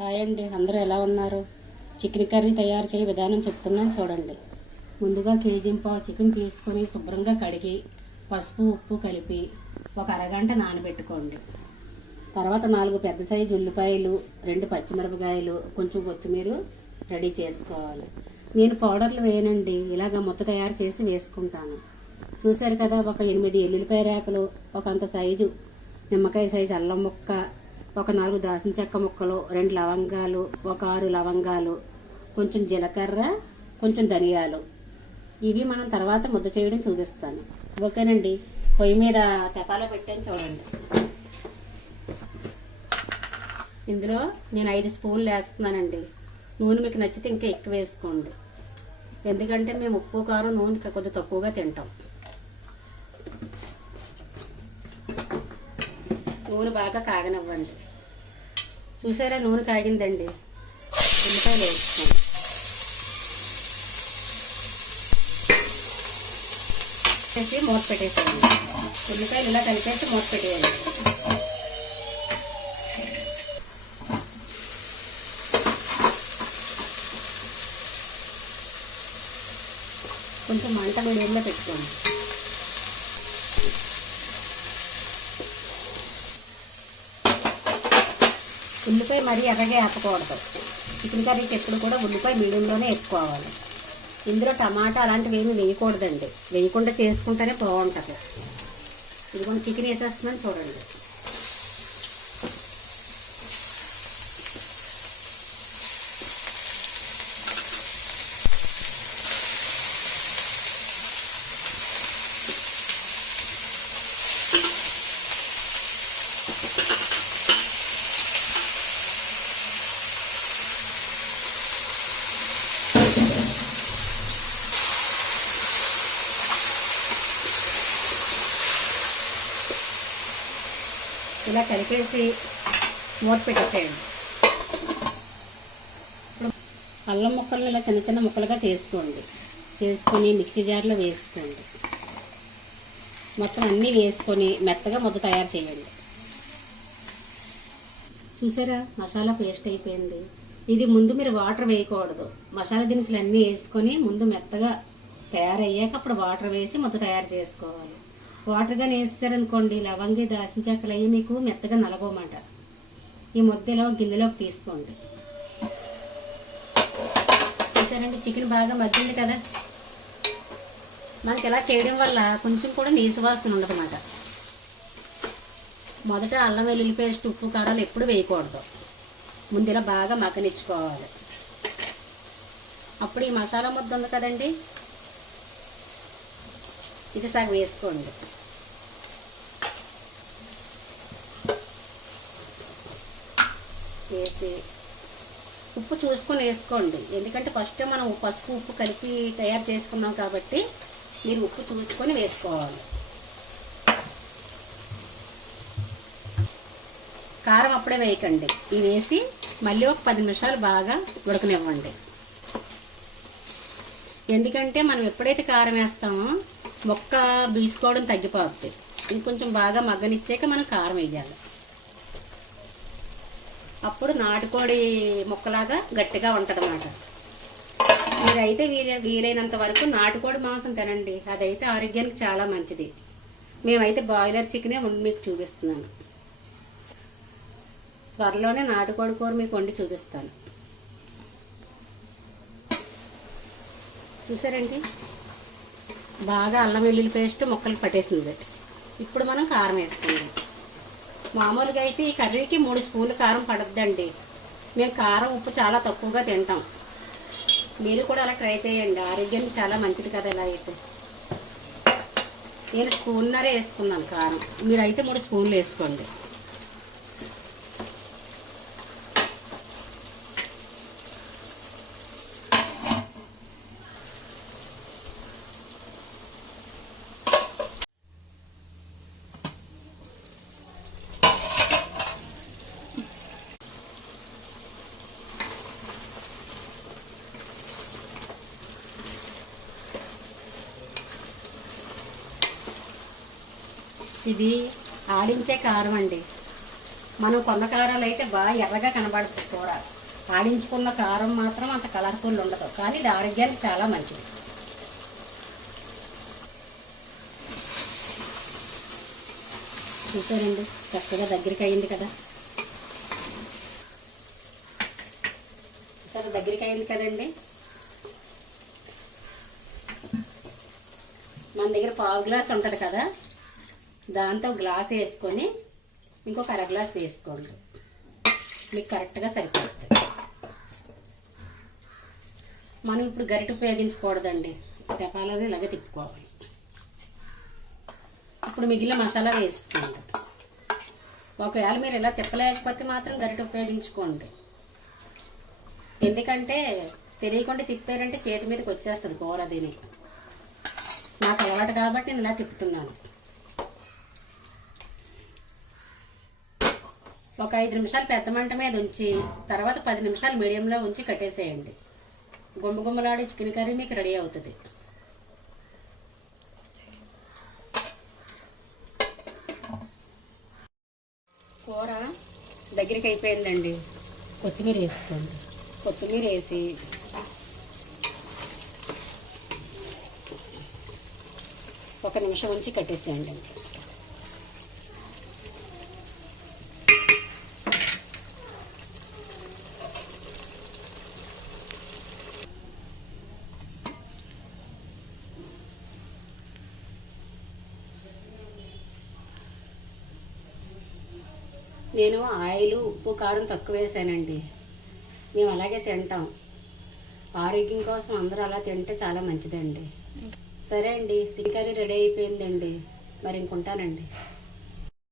Hi అండి, అందరూ ఎలా ఉన్నారు? చికెన్ కర్రీ తయారు చేయ విధానం చెప్తున్నాను చూడండి. ముందుగా కేజీంపావు చికెన్ తీసుకొని శుభ్రంగా కడిగి పసుపు ఉప్పు కలిపి ఒక అరగంట నానబెట్టుకోండి. తర్వాత 4 పెద్ద సైజు ఉల్లిపాయలు, 2 పచ్చిమిరపకాయలు, కొంచెం కొత్తిమీర రెడీ చేసుకోవాలి. నేను పౌడర్లు వేయనండి, ఇలాగ మొత్త తయారు చేసి వేసుకుంటాను. చూశారు కదా, ఒక 8 ఎల్లుల్లిపాయ రేకలు, ఒక అంత సైజు నిమ్మకాయ సైజు అల్లం ముక్క, ఒక 4 దాల్చిన చెక్క ముక్కలు, 2 లవంగాలు, ఒక 6 లవంగాలు, కొంచెం జీలకర్ర, కొంచెం ధనియాలు. ఇవి మనం తర్వాత ముద్ద చేయడం చూపిస్తాను. ఓకేనండి. పొయ్యి మీద తెపాలో పెట్టాను చూడండి. ఇందులో నేను 5 స్పూన్లు వేస్తున్నానండి. నూనె మీకు నచ్చితే ఇంకా ఎక్కువ వేసుకోండి, ఎందుకంటే మేము ఉప్పు కారం నూనె కొద్దిగా తక్కువగా తింటాం. నూనె బాగా కాగనివ్వండి. చూసారా, నూనె కాగిందండి. ఉల్లిపాయలు వేసుకోండి. వేసి మూత పెట్టేసేయండి. ఉల్లిపాయలు ఇలా కలిపేసి మూత పెట్టేయండి. కొంచెం మంట మీడియంలో పెట్టుకోండి. ఉల్లిపాయ మరీ ఎర్రగా వేపకూడదు. చికెన్ కర్రీకి ఎప్పుడు కూడా ఉల్లిపాయ మీడియంలోనే వేసుకోవాలి. ఇందులో టమాటా అలాంటివి ఏమి వేయకూడదండి, వేయకుండా చేసుకుంటేనే బాగుంటుంది. ఇది కూడా చికెన్ వేసేస్తున్నాను చూడండి. ఇలా కలిపేసి మూత పెట్టేసేయండి. అల్లం ముక్కలు ఇలా చిన్న చిన్న ముక్కలుగా చేసుకొని మిక్సీ జార్లో వేసుకోండి. మొత్తం అన్నీ వేసుకొని మెత్తగా ముద్ద తయారు చేయండి. చూసారా, మసాలా పేస్ట్ అయిపోయింది. ఇది ముందు మీరు వాటర్ వేయకూడదు. మసాలా దినుసులు అన్నీ వేసుకొని ముందు మెత్తగా తయారయ్యాక అప్పుడు వాటర్ వేసి ముద్ద తయారు చేసుకోవాలి. వాటర్గా వేస్తారనుకోండి, లవంగి దాల్చిన చెక్కలు అవి మీకు మెత్తగా నలగోమాట. ఈ ముద్దలో గిన్నెలోకి తీసుకోండి. చూసారండి, చికెన్ బాగా మగ్గింది కదా. మనకి ఇలా చేయడం వల్ల కొంచెం కూడా నీసు వాసన ఉండదన్నమాట. మొదట అల్లం వెల్లుల్లి పేస్ట్, ఉప్పు కారాలు ఎప్పుడు వేయకూడదు. ముందు ఇలా బాగా మగ్గనిచ్చుకోవాలి. అప్పుడు ఈ మసాలా ముద్ద ఉంది కదండి, ఇది సగం వేసుకోండి. వేసి ఉప్పు చూసుకొని వేసుకోండి, ఎందుకంటే ఫస్ట్ మనం పసుపు ఉప్పు కలిపి తయారు చేసుకున్నాం కాబట్టి మీరు ఉప్పు చూసుకొని వేసుకోవాలి. కారం అప్పుడే వేయకండి. ఇవి వేసి మళ్ళీ ఒక 10 నిమిషాలు బాగా ఉడకనివ్వండి. ఎందుకంటే మనం ఎప్పుడైతే కారం వేస్తామో మొక్క బీసుకోవడం తగ్గిపోతుంది. ఇంకొంచెం బాగా మగ్గనిచ్చాక మనం కారం వేయాలి. అప్పుడు నాటుకోడి ముక్కలాగా గట్టిగా ఉంటుంది అన్నమాట. మీరైతే వీలైనంత వరకు నాటుకోడి మాంసం తినండి, అదైతే ఆరోగ్యానికి చాలా మంచిది. మేమైతే బాయిలర్ చికెనే మీకు చూపిస్తున్నాను. త్వరలోనే నాటుకోడి కూర మీకు వండి చూపిస్తాను. చూసారండి, బాగా అల్లం వెల్లుల్లి పేస్ట్ ముక్కలకు పట్టేసింది. ఇప్పుడు మనం కారం వేసుకుందాం. మామూలుగా అయితే ఈ కర్రీకి 3 స్పూన్లు కారం పడద్దండి. మేము కారం ఉప్పు చాలా తక్కువగా తింటాం. మీరు కూడా అలా ట్రై చేయండి, ఆరోగ్యానికి చాలా మంచిది కదా. ఇలా అయితే నేను 1.5 స్పూన్ వేసుకున్నాను కారం, మీరైతే 3 స్పూన్లు వేసుకోండి. ఇది ఆడించే కారం అండి. మనం కొన్న కారాలు అయితే బాగా ఎర్రగా కనబడుతుంది కూర. ఆడించుకున్న కారం మాత్రం అంత కలర్ఫుల్ ఉండదు, కానీ ఇది ఆరోగ్యానికి చాలా మంచిది. చూసారండి, చక్కగా దగ్గరికి అయింది కదా. సరే దగ్గరికి అయింది కదండి. మన దగ్గర పావు గ్లాస్ ఉంటుంది కదా, దాంతో గ్లాస్ వేసుకొని ఇంకొక అర గ్లాస్ వేసుకోండి, మీకు కరెక్ట్గా సరిపోతుంది. మనం ఇప్పుడు గరిటె ఉపయోగించకూడదండి, తెపాలని ఇలాగే తిప్పుకోవాలి. ఇప్పుడు మిగిలిన మసాలా వేసుకోండి. ఒకవేళ మీరు ఇలా తిప్పలేకపోతే మాత్రం గరిటె ఉపయోగించుకోండి, ఎందుకంటే తెలియకుండా తిప్పారంటే చేతి మీదకి వచ్చేస్తుంది కూర. దీని నాకు అలవాటు కాబట్టి నేను ఇలా తిప్పుతున్నాను. ఒక 5 నిమిషాలు పెద్ద మంట మీద ఉంచి తర్వాత 10 నిమిషాలు మీడియంలో ఉంచి కట్టేసేయండి. గుమ్మగుమ్మలాడే చికెన్ కర్రీ మీకు రెడీ అవుతుంది. కూర దగ్గరికి అయిపోయిందండి. కొత్తిమీర వేసుకోండి. కొత్తిమీర వేసి ఒక నిమిషం ఉంచి కట్టేసేయండి. నేను ఆయిల్, ఉప్పు, కారం తక్కువ వేసానండి. మేము అలాగే తింటాం. ఆరోగ్యం కోసం అందరూ అలా తింటే చాలా మంచిదండి. సరే అండి, చికెన్ కర్రీ రెడీ అయిపోయిందండి. మరి ఇంకుంటానండి.